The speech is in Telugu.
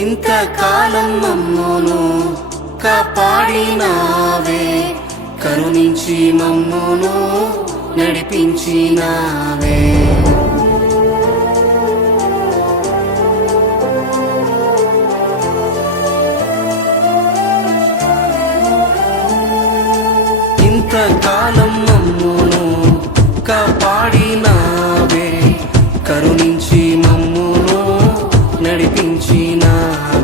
ఇంతకాలం మమ్మును కాపాడినావే, కరుణించి మమ్మును నడిపించినావే. ఇంతకాలం మమ్మును కాపాడినావే, కరుణించి మమ్మును నడిపించినావే.